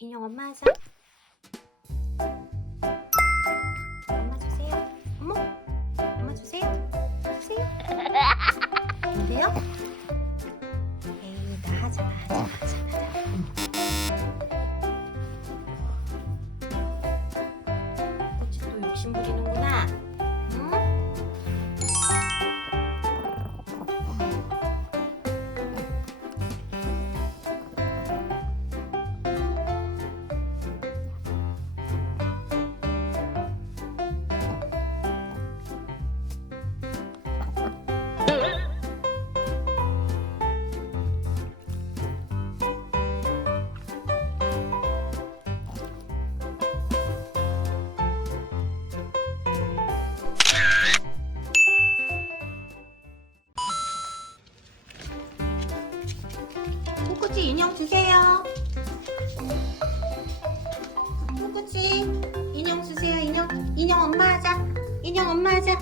인형 엄마 하자. 엄마 주세요. 어머, 엄마 주세요. 주세요. 안 돼요? 에이, 나 하자, 나 하자, 욕심 부리는 꼬꼬지 인형 주세요. 꼬꼬지 인형 주세요. 인형 인형 엄마 하자. 인형 엄마 하자.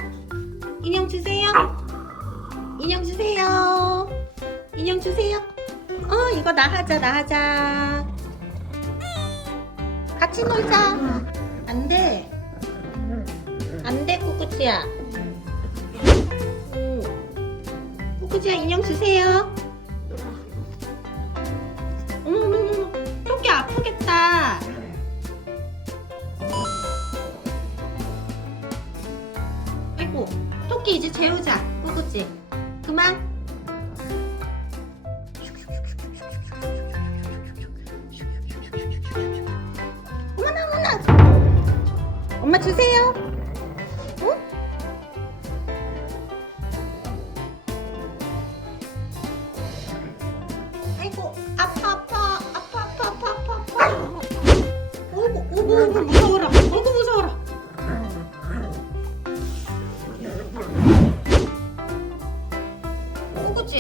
인형 주세요. 인형 주세요. 인형 주세요. 어 이거 나 하자 나 하자. 같이 놀자. 안 돼. 안 돼, 꾸꾸지야. 오. 꾸꾸지야, 인형 주세요. 아이고, 토끼 이제 재우자, 꾸꾸지. 그만. 어머나, 어머나. 엄마 주세요. 응? 꾸꾸지?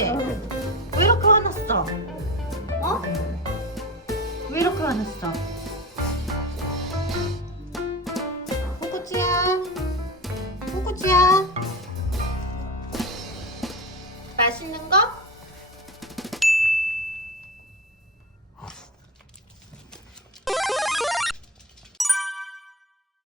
왜 이렇게 화났어? 어? 왜 이렇게 화났어? 꾸꾸지야? 꾸꾸지야? 맛있는 거?